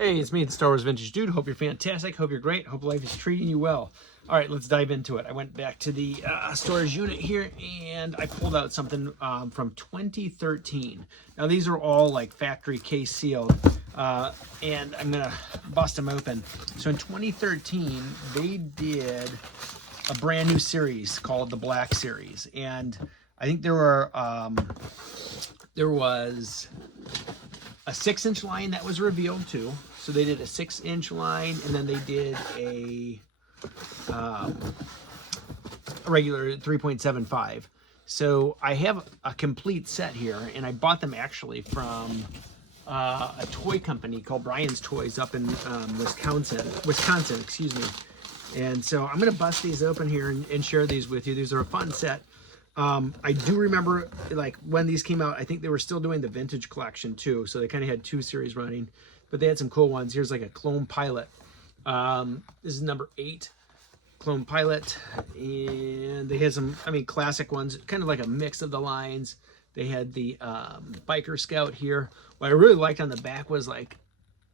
Hey, it's me, the Star Wars Vintage Dude. Hope you're fantastic. Hope you're great. Hope life is treating you well. All right, let's dive into it. I went back to the storage unit here, and I pulled out something from 2013. Now, these are all like factory case sealed, and I'm going to bust them open. So in 2013, they did a brand new series called the Black Series, and I think there was a 6-inch line that was revealed too. So they did a 6-inch line, and then they did a regular 3.75. So I have a complete set here, and I bought them actually from a toy company called Brian's Toys up in Wisconsin, excuse me. And so I'm gonna bust these open here and share these with you. These are a fun set. I do remember, like, when these came out, I think they were still doing the vintage collection too, so they kind of had 2 series running, but they had some cool ones. Here's like a Clone Pilot. This is number 8 Clone Pilot, and they had some, I mean, classic ones, kind of like a mix of the lines. They had the Biker Scout here. What I really liked on the back was, like,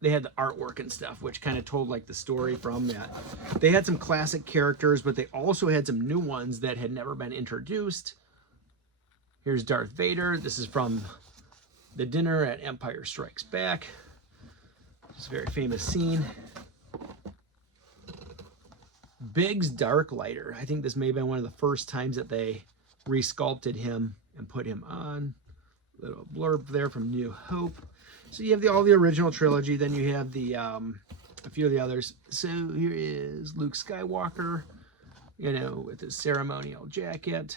they had the artwork and stuff, which kind of told like the story from that. They had some classic characters, but they also had some new ones that had never been introduced. Here's Darth Vader. This is from the dinner at Empire Strikes Back. It's a very famous scene. Biggs Darklighter. I think this may have been one of the first times that they resculpted him and put him on. Little blurb there from New Hope. So you have all the original trilogy, then you have the a few of the others. So here is Luke Skywalker, you know, with his ceremonial jacket.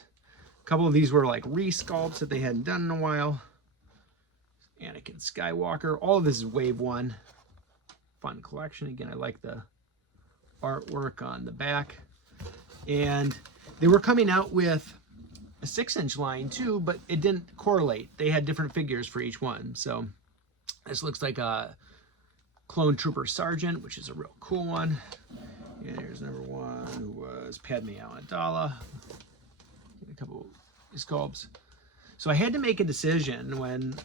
A couple of these were like resculpts that they hadn't done in a while. Anakin Skywalker. All of this is Wave 1. Fun collection. Again, I like the artwork on the back. And they were coming out with a 6-inch line too, but it didn't correlate. They had different figures for each one. So this looks like a Clone Trooper Sergeant, which is a real cool one. And here's number 1, who was Padme Amidala. A couple of sculpts. So I had to make a decision when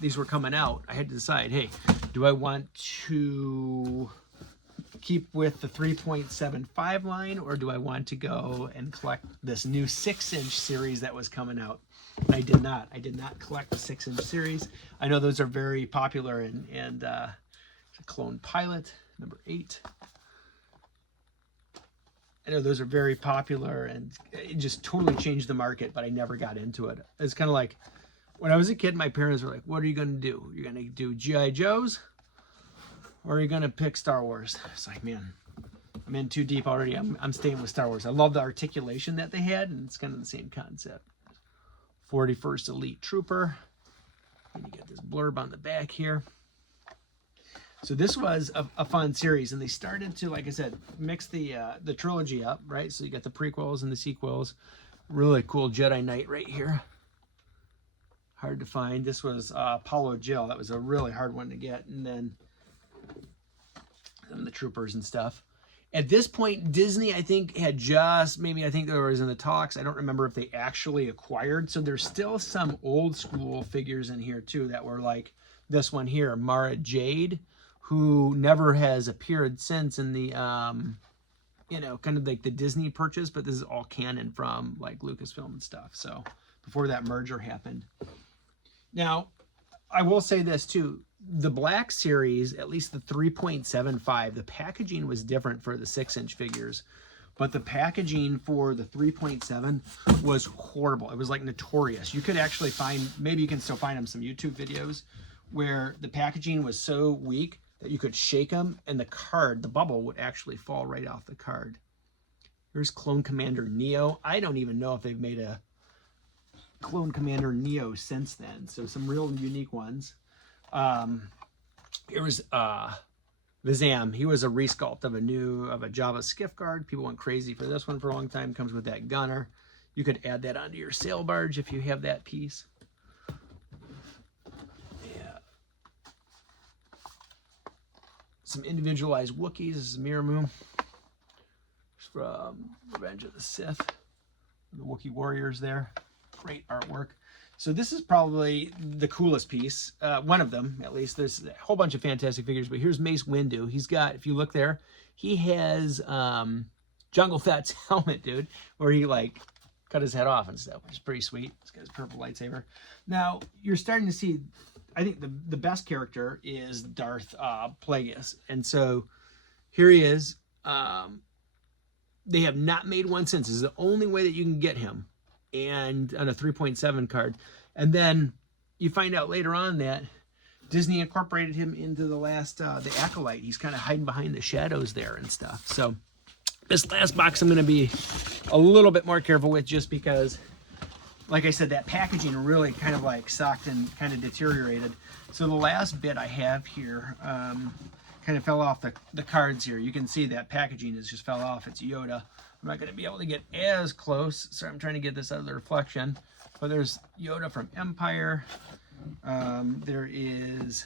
these were coming out. I had to decide, hey, do I want to keep with the 3.75 line, or do I want to go and collect this new 6-inch series that was coming out? And I did not. I did not collect the 6-inch series. I know those are very popular, and Clone Pilot, number 8. I know those are very popular, and it just totally changed the market, but I never got into it. It's kind of like, when I was a kid, my parents were like, what are you going to do? You're going to do G.I. Joes? Or are you going to pick Star Wars? It's like, man, I'm in too deep already. I'm staying with Star Wars. I love the articulation that they had, and it's kind of the same concept. 41st Elite Trooper. And you get this blurb on the back here. So this was a fun series, and they started to, like I said, mix the trilogy up, right? So you got the prequels and the sequels. Really cool Jedi Knight right here. Hard to find. This was Apollo Jill. That was a really hard one to get. And then the troopers and stuff. At this point, Disney, I think, had just, maybe I think there was in the talks. I don't remember if they actually acquired. So there's still some old school figures in here too that were like this one here, Mara Jade, who never has appeared since in the, you know, kind of like the Disney purchase, but this is all canon from like Lucasfilm and stuff. So before that merger happened. Now, I will say this too. The Black Series, at least the 3.75, the packaging was different for the 6-inch figures, but the packaging for the 3.7 was horrible. It was like notorious. You could actually find, maybe you can still find them, some YouTube videos where the packaging was so weak that you could shake them and the card, the bubble, would actually fall right off the card. Here's Clone Commander Neo. I don't even know if they've made a Clone Commander Neo since then. So some real unique ones. Here was Vizam. He was a resculpt of a Jabba Skiff Guard. People went crazy for this one for a long time. Comes with that gunner. You could add that onto your sail barge if you have that piece. Yeah. Some individualized Wookiees. This is Miramu from Revenge of the Sith. The Wookiee warriors there. Great artwork. So this is probably the coolest piece, one of them at least. There's a whole bunch of fantastic figures, but here's Mace Windu. He's got, if you look there, he has Jungle Fett's helmet, dude, where he like cut his head off and stuff, which is pretty sweet. He's got his purple lightsaber. Now you're starting to see, I think the best character is Darth Plagueis, and so here he is. They have not made one since. This is the only way that you can get him, and on a 3.7 card. And then you find out later on that Disney incorporated him into the last, the Acolyte. He's kind of hiding behind the shadows there and stuff. So this last box I'm going to be a little bit more careful with, just because, like I said, that packaging really kind of like sucked and kind of deteriorated. So the last bit I have here kind of fell off the cards here. You can see that packaging has just fell off. It's Yoda. I'm not going to be able to get as close. Sorry, I'm trying to get this out of the reflection. But there's Yoda from Empire. There is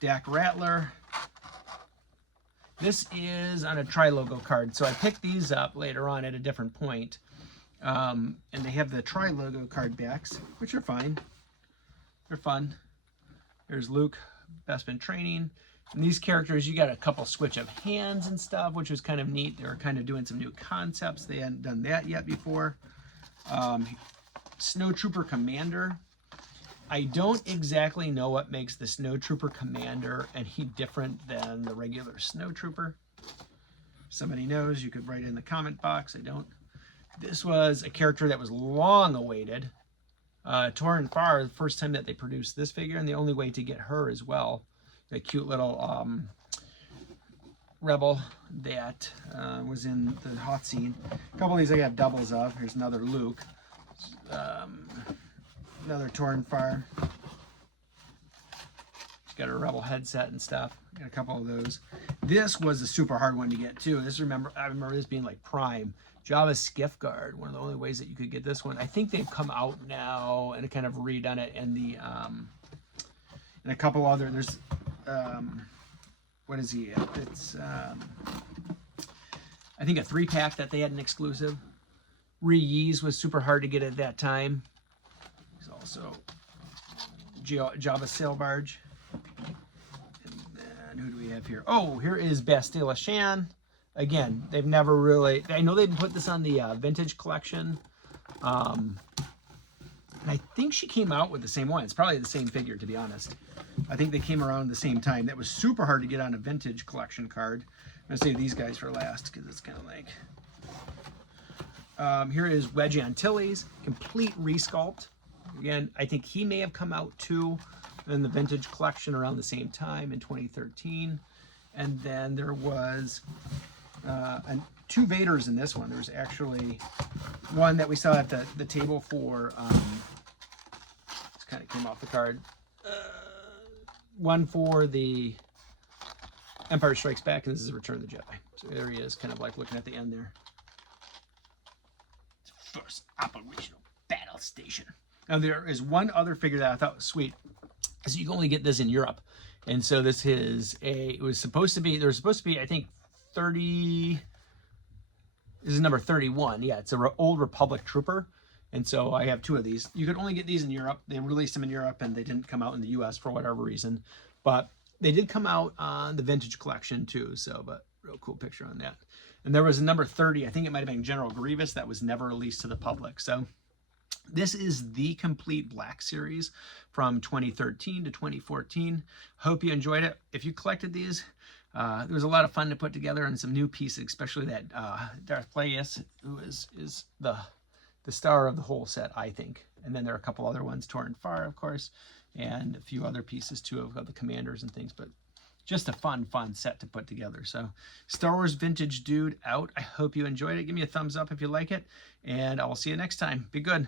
Dak Rattler. This is on a Tri-Logo card. So I picked these up later on at a different point. And they have the Tri-Logo card backs, which are fine. They're fun. There's Luke, Bespin Training. And these characters, you got a couple switch of hands and stuff, which was kind of neat. They were kind of doing some new concepts. They hadn't done that yet before. Snowtrooper Commander. I don't exactly know what makes the Snowtrooper Commander any different than the regular Snowtrooper. If somebody knows, you could write in the comment box. I don't. This was a character that was long awaited. Torrin Farr, the first time that they produced this figure, and the only way to get her as well. The cute little rebel that was in the hot scene. A couple of these I have doubles of. Here's another Luke. Another Torrin Farr. She's got a rebel headset and stuff. Got a couple of those. This was a super hard one to get too. I remember this being like prime. Jabba's Skiff Guard, one of the only ways that you could get this one. I think they've come out now and kind of redone it in the and a couple other. There's what is he? It's I think a 3-pack that they had an exclusive. Reese was super hard to get at that time. He's also Jabba Sail Barge. And then who do we have here? Oh, here is Bastila Shan. Again, they've never really. I know they put this on the vintage collection. And I think she came out with the same one. It's probably the same figure, to be honest. I think they came around the same time. That was super hard to get on a vintage collection card. I'm going to save these guys for last because it's kind of like... here is Wedge Antilles, complete resculpt. Again, I think he may have come out too in the vintage collection around the same time in 2013. And then there was 2 Vaders in this one. There was actually one that we saw at the table for... this kind of came off the card. One for the Empire Strikes Back, and this is Return of the Jedi. So there he is, kind of like looking at the end there. First operational battle station. Now there is one other figure that I thought was sweet. So you can only get this in Europe. And so this is it was supposed to be, there was supposed to be, I think, 30, this is number 31. Yeah, it's an old Republic Trooper. And so I have 2 of these. You could only get these in Europe. They released them in Europe and they didn't come out in the US for whatever reason. But they did come out on the vintage collection too. So, but real cool picture on that. And there was a number 30. I think it might have been General Grievous that was never released to the public. So this is the complete Black Series from 2013 to 2014. Hope you enjoyed it. If you collected these, there was a lot of fun to put together and some new pieces, especially that Darth Plagueis, who is the star of the whole set, I think. And then there are a couple other ones, Torrin Farr, of course, and a few other pieces too of the commanders and things. But just a fun set to put together. So Star Wars Vintage Dude out. I hope you enjoyed it. Give me a thumbs up if you like it, and I will see you next time. Be good.